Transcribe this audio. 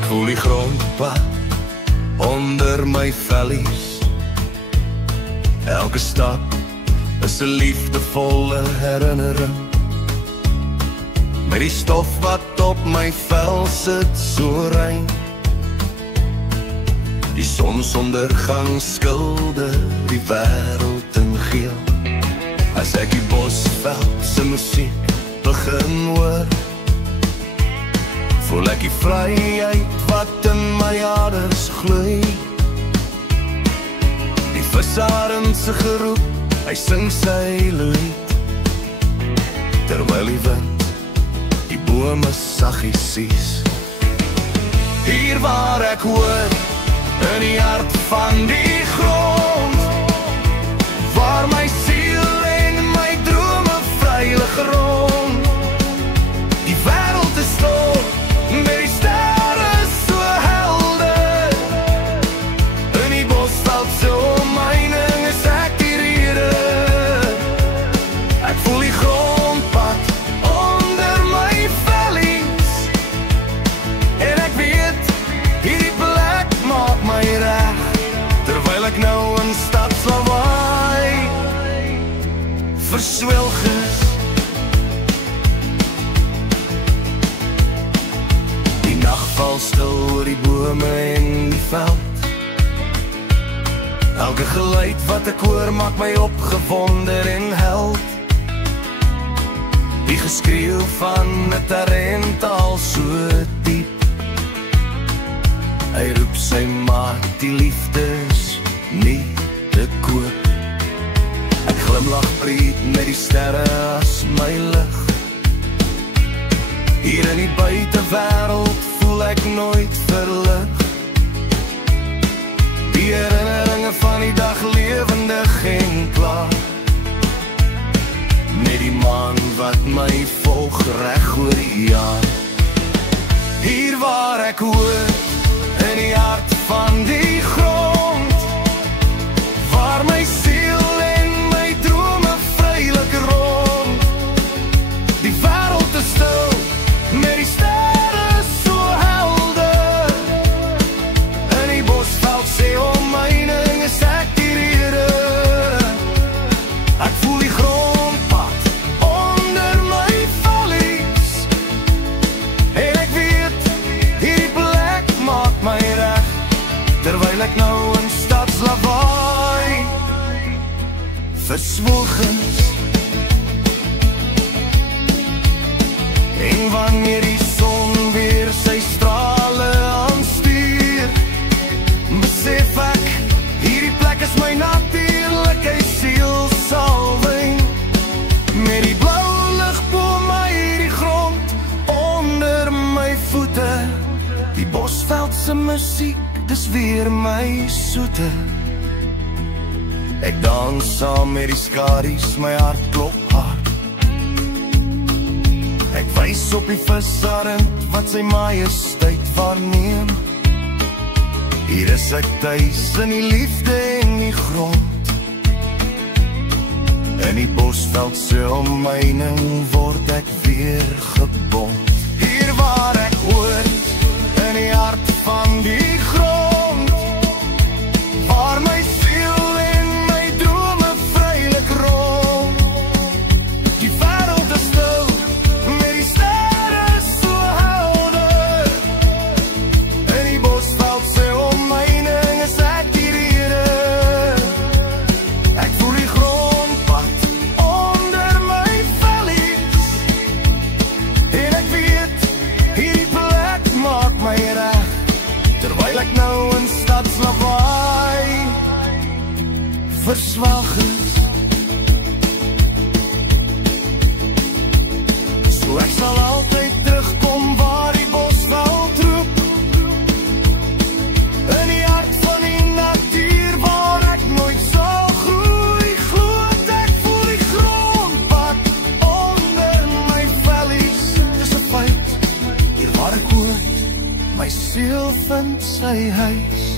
Ek voel die grondpad onder my vellies. Elke stap is 'n liefdevolle herinnering. Met die stof wat op my vel sit so rein. Die sonsondergang skilder die wêreld in geel. As ek die bosveld se musiek begin hoor, voel ek die vryheid wat in my aders gloei. Die visarend se geroep, hy sing sy lied, terwyl die wind die bome saggies sies. Hier waar ek hoor, in die hart van die grond, waar my siel en my drome vrylig rond. Die wêreld is stil, met die sterre so helder. In die bosveld se omheining is ek die rede. Ek voel die grondpad onder my vellies. En ek weet, hierdie plek maak my reg, terwyl ek nou in stadslawaai verswelg is. Die nag val stil oor die bome en die veld. Elke geluid wat ek hoor maak my opgewonde en held. Die geskreeu van 'n tarental so diep. Hy roep sy maat, die liefde is nie te koop. Ek glimlag breed met die sterre as my lig. Hier in die buitewêreld voel ek nooit verlig. Die herinneringe van die dag lewendig en klaar. Met die maan wat my volg reg oor die jaar. Hier waar ek hoor, in die hart van die grond, waar my siel en my drome vrylik rond. Die wêreld is stil, met die sterre so helder. In die bosveld se omheining is ek die rede. Ek voel die grondpad onder my vellies. En ek weet, hierdie plek maak my reg, terwyl ek nou in stadslawaai verswelg is. En wanneer die son weer sy strale aanstuur, besef ek, hierdie plek is my natuurlike sielsalwing. Met die blou lig bo my, die grond onder my voete. Die bosveld se musiek, dis weer my soete. Ek dans saam met die skadu's, my hart klop hard. Ek wys op die visarend wat sy majesteit waarneem. Hier is ek tuis in die liefde en die grond. In die bosveld se omheining word ek weer gebond. Hier waar ek hoor, in die hart van die grond, waar my siel en my drome vrylik rond. Die wêreld is stil, met die sterre so helder. In die bosveld se omheining is ek die rede. Ek voel die grondpad onder my vellies. En ek weet, hierdie plek maak my reg, terwyl ek nou in stadslawaai verswelg is. So ek sal altyd terugkom waar die bosveld roep. In die hart van die natuur waar ek nooit sal groei. Gloed ek voel die grondpad onder my vellies. Dis 'n feit, hier waar ek hoor, my siel vind sy huis.